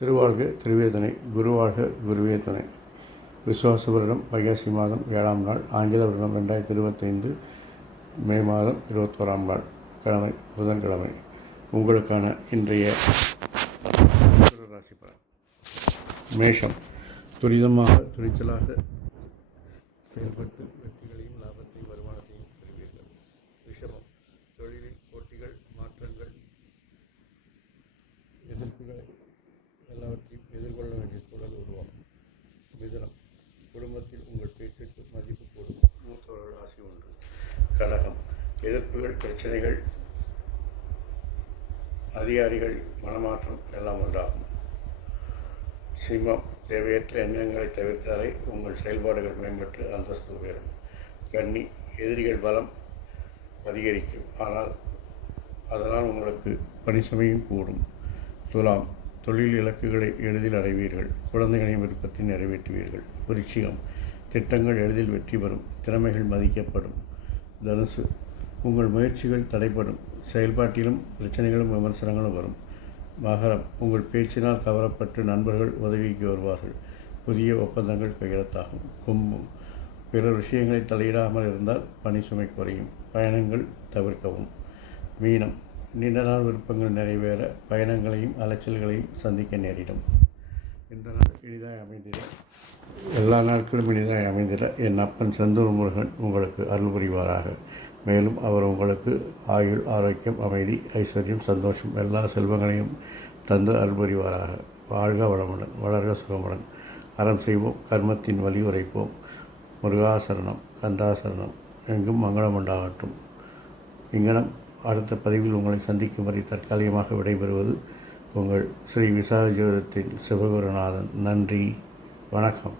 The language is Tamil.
திருவாழ்க திருவேதனை, குருவாழ்க குருவே துணை. விசுவாச வருடம் வைகாசி மாதம் 7ஆம் நாள், ஆங்கில வருடம் 2025 மே மாதம் 21ஆம் நாள், கிழமை புதன்கிழமை. உங்களுக்கான இன்றைய ராசி பலன். மேஷம், துரிதமாக துணிச்சலாக செயல்பட்டு வெற்றிகளையும் லாபத்தையும் வருமானத்தையும் பெறுவீர்கள். ரிஷபம், தொழிலில் போட்டிகள், மாற்றங்கள், எதிர்ப்புகளை எல்லாவற்றையும் எதிர்கொள்ள வேண்டிய சூழல் உருவாகும். மிதுனம், குடும்பத்தில் உங்கள் பேச்சுக்கு மதிப்பு கூடும். மூத்தவர்கள் ஆசை உண்டு. கடகம், எதிர்ப்புகள், பிரச்சனைகள், அதிகாரிகள் மனமாற்றம் எல்லாம் உண்டாகும். சிம்மம், தேவையற்ற எண்ணங்களை தவிர்த்தாலே உங்கள் செயல்பாடுகள் மேம்பட்டு அந்தஸ்து உயரும். கன்னி, எதிரிகள் பலம் அதிகரிக்கும், அதனால் உங்களுக்கு பணிசுமையும் கூடும். துலாம், தொழில் இலக்குகளை எளிதில் அடைவீர்கள். குழந்தைகளின் விருப்பத்தை நிறைவேற்றுவீர்கள். விருச்சிகம், திட்டங்கள் எளிதில் வெற்றி பெறும். திறமைகள் மதிக்கப்படும். தனுசு, உங்கள் முயற்சிகள் தடைப்படும். செயல்பாட்டிலும் பிரச்சனைகளும் விமர்சனங்களும் வரும். மகரம், உங்கள் பேச்சினால் கவரப்பட்டு நண்பர்கள் உதவிக்கு வருவார்கள். புதிய ஒப்பந்தங்கள் கையெழுத்தாகும். கும்பம், பிறர் விஷயங்களை தலையிடாமல் இருந்தால் பணி சுமை குறையும். பயணங்கள் தவிர்க்கவும். மீனம், நீண்ட நாள் விருப்பங்கள் நிறைவேற பயணங்களையும் அலைச்சல்களையும் சந்திக்க நேரிடும். இந்த நாள் இனிதாய் அமைந்திட, எல்லா நாட்களும் இனிதாய் அமைந்திட என் அப்பன் செந்தூர் முருகன் உங்களுக்கு அருள் புரிவாராக. மேலும் அவர் உங்களுக்கு ஆயுள், ஆரோக்கியம், அமைதி, ஐஸ்வர்யம், சந்தோஷம், எல்லா செல்வங்களையும் தந்து அருள் புரிவாராக. வாழ்க வளமுடன், வளர்க சுகமுடன். அறம் செய்வோம், கர்மத்தின் வழி உரைப்போம். முருகாசரணம், கந்தாசரணம். எங்கும் மங்களம் உண்டாகட்டும். இங்கனம் அடுத்த பதிவில் உங்களை சந்திக்கும் வரை தற்காலிகமாக விடைபெறுவது உங்கள் ஸ்ரீ விசாகஜோதத்தின் சிவகுருநாதன். நன்றி, வணக்கம்.